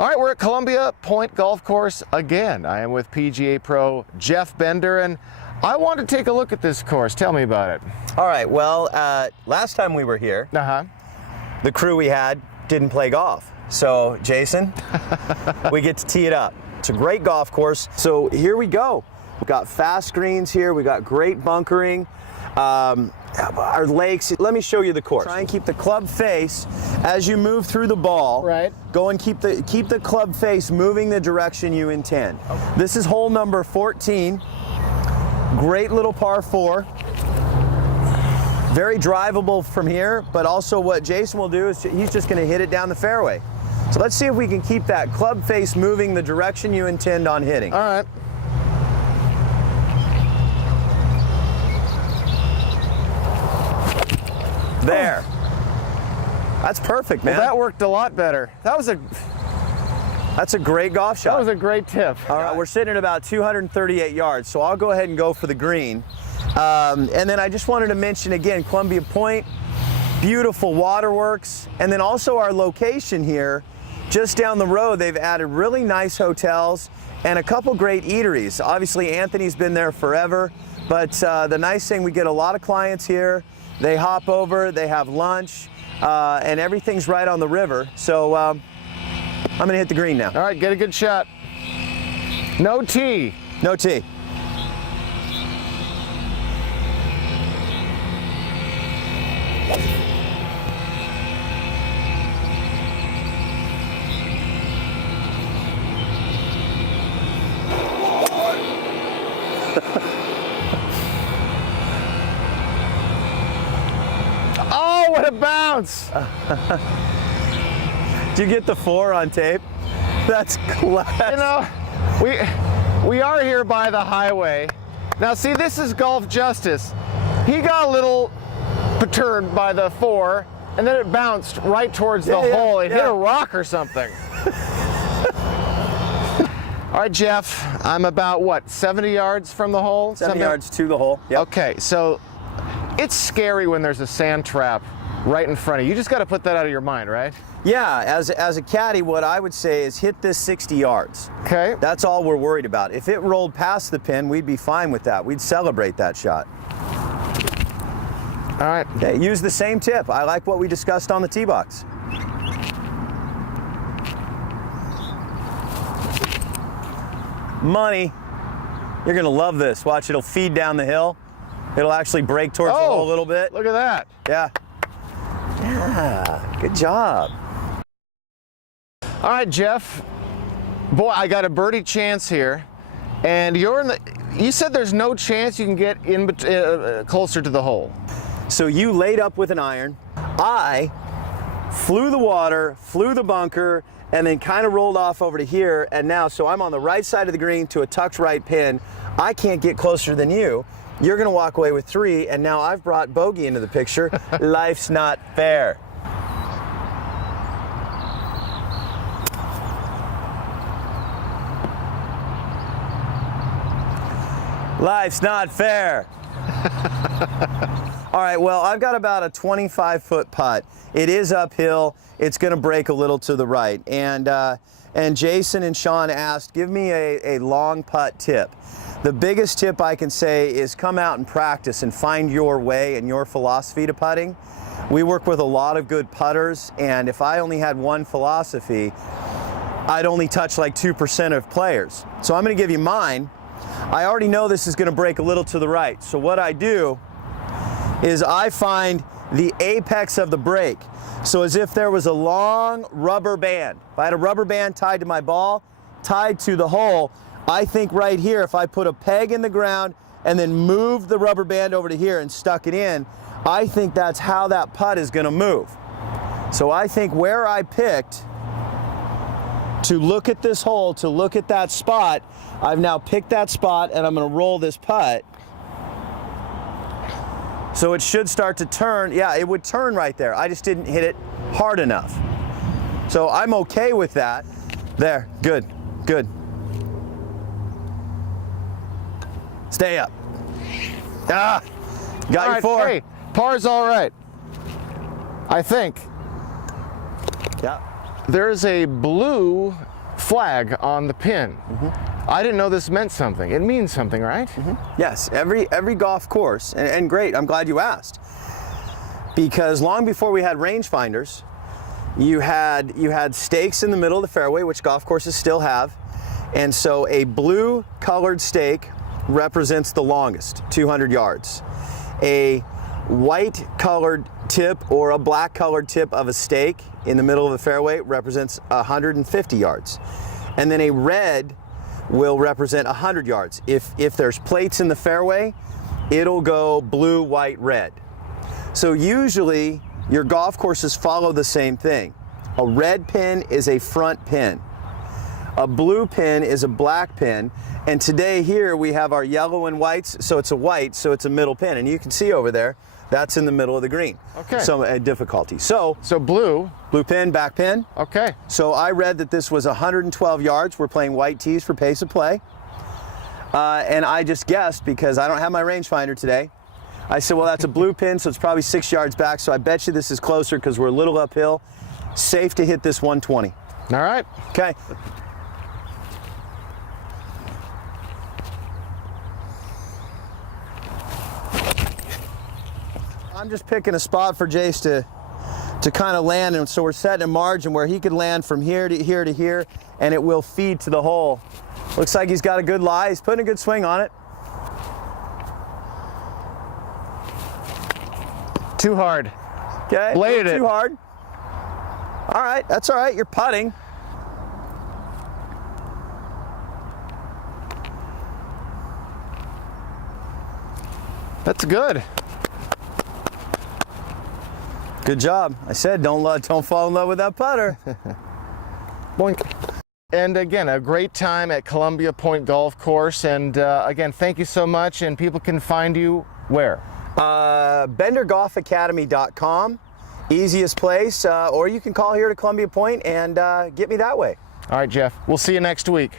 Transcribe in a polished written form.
All right, we're at Columbia Point Golf Course again. I am with PGA Pro Jeff Bender, and I want to take a look at this course. Tell me about it. All right, well, last time we were here, the crew we had didn't play golf. So, Jason, we get to tee it up. It's a great golf course. So here we go. We've got fast greens here. We got great bunkering. Our lakes. Let me show you the course. Try and keep the club face as you move through the ball. Right. Go and keep the club face moving the direction you intend. Okay. This is hole number 14. Great little par 4. Very drivable from here, but also what Jason will do is he's just going to hit it down the fairway. So let's see if we can keep that club face moving the direction you intend on hitting. All right. There. That's perfect, man. Well, that worked a lot better. That's a great golf shot. That was a great tip. All right, we're sitting at about 238 yards, so I'll go ahead and go for the green. And then I just wanted to mention again, Columbia Point, beautiful waterworks, and then also our location here, just down the road, they've added really nice hotels and a couple great eateries. Obviously, Anthony's been there forever, but the nice thing, we get a lot of clients here. They hop over, they have lunch, and everything's right on the river. So I'm gonna hit the green now. All right, get a good shot. No tee. No tee. Oh, what a bounce! Did you get the 4 on tape? That's class. You know, we are here by the highway. Now, see, this is golf justice. He got a little perturbed by the 4, and then it bounced right towards the hole. It hit a rock or something. All right, Jeff, I'm about, what, 70 yards from the hole? 70 yards to the hole. Yep. Okay, so it's scary when there's a sand trap right in front of you. You just got to put that out of your mind, right? Yeah, as a caddy, what I would say is hit this 60 yards. Okay. That's all we're worried about. If it rolled past the pin, we'd be fine with that. We'd celebrate that shot. All right. Okay, use the same tip. I like what we discussed on the tee box. Money. You're gonna love this. Watch, it'll feed down the hill. It'll actually break towards the hole a little bit. Look at that. Yeah. Yeah, good job. All right, Jeff. Boy, I got a birdie chance here, and you're in the. You said there's no chance you can get in closer to the hole. So you laid up with an iron. I flew the water, flew the bunker, and then kind of rolled off over to here. And now, so I'm on the right side of the green to a tucked right pin. I can't get closer than you. You're gonna walk away with 3, and now I've brought bogey into the picture. Life's not fair. Life's not fair. All right, well, I've got about a 25-foot putt. It is uphill. It's gonna break a little to the right. And Jason and Sean asked, give me a long putt tip. The biggest tip I can say is come out and practice and find your way and your philosophy to putting. We work with a lot of good putters, and if I only had one philosophy, I'd only touch like 2% of players. So I'm gonna give you mine. I already know this is gonna break a little to the right. So what I do is I find the apex of the break. So as if there was a long rubber band. If I had a rubber band tied to my ball, tied to the hole, I think right here, if I put a peg in the ground and then moved the rubber band over to here and stuck it in, I think that's how that putt is gonna move. So I think where I picked to look at this hole, to look at that spot, I've now picked that spot and I'm gonna roll this putt. So it should start to turn. Yeah, it would turn right there. I just didn't hit it hard enough. So I'm okay with that. There, good, good. Stay up. Ah, got your 4. Hey, par's all right. I think. Yeah. there's a blue flag on the pin. I didn't know this meant something. It means something, right? Yes, every golf course, and great, I'm glad you asked. Because long before we had rangefinders, you had stakes in the middle of the fairway, which golf courses still have. And so a blue colored stake represents the longest, 200 yards. A white colored tip or a black colored tip of a stake in the middle of the fairway represents 150 yards. And then a red will represent 100 yards. If there's plates in the fairway, it'll go blue, white, red. So usually your golf courses follow the same thing. A red pin is a front pin. A blue pin is a black pin. And today here we have our yellow and whites, so it's a white, so it's a middle pin. And you can see over there, that's in the middle of the green. Okay. So a difficulty. So blue pin, back pin. Okay. So I read that this was 112 yards. We're playing white tees for pace of play. And I just guessed because I don't have my rangefinder today. I said, well, that's a blue pin, so it's probably 6 yards back. So I bet you this is closer because we're a little uphill. Safe to hit this 120. All right. Okay. I'm just picking a spot for Jace to kind of land, and so we're setting a margin where he could land from here to here to here, and it will feed to the hole. Looks like he's got a good lie. He's putting a good swing on it. Too hard. Okay. Bladed it. Too hard. All right. That's all right. You're putting. That's good. Good job. I said don't fall in love with that putter. Boink. And again, a great time at Columbia Point Golf Course. And again, thank you so much. And people can find you where? BenderGolfAcademy.com, easiest place. Or you can call here to Columbia Point and get me that way. All right, Jeff. We'll see you next week.